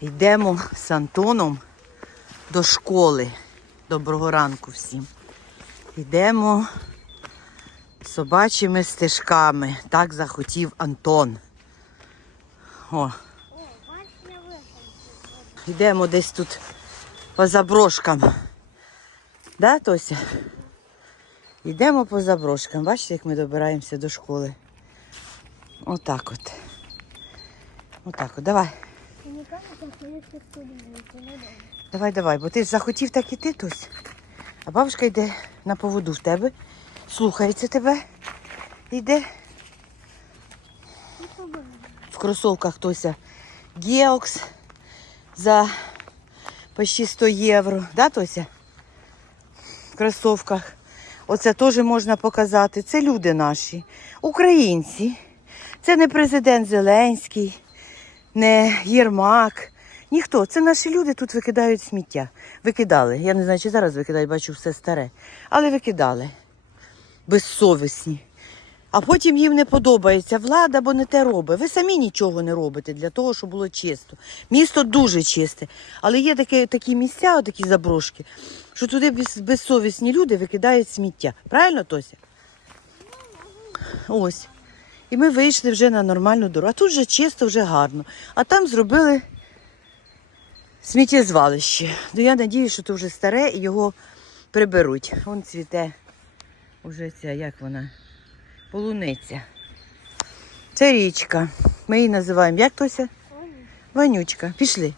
Йдемо з Антоном до школи. Доброго ранку всім. Йдемо собачими стежками. Так захотів Антон. О, йдемо десь тут по заброшкам. Да, Тося? Йдемо по заброшкам. Бачите, як ми добираємося до школи. Отак от. Отак от. Давай. Давай, давай, бо ти захотів так іти, Тось. А бабушка йде на поводу в тебе, слухається тебе. Йде в кросовках Тося Геокс за почти 100 євро. Да, Тося? В кросовках. Оце теж можна показати. Це люди наші, українці. Це не президент Зеленський, не Єрмак. Ніхто. Це наші люди тут викидають сміття. Викидали. Я не знаю, чи зараз викидають, бачу, все старе. Але викидали. Безсовісні. А потім їм не подобається влада, бо не те робить. Ви самі нічого не робите для того, щоб було чисто. Місто дуже чисте. Але є такі, такі місця, такі заброшки, що туди без, безсовісні люди викидають сміття. Правильно, Тося? Ось. І ми вийшли вже на нормальну дорогу. А тут вже чисто, вже гарно. А там зробили сміттєзвалище. Ну, я надію, що то вже старе і його приберуть. Вон цвіте. Уже ця, як вона? Полуниця. Це річка. Ми її називаємо як Тося? Ванючка. Пішли.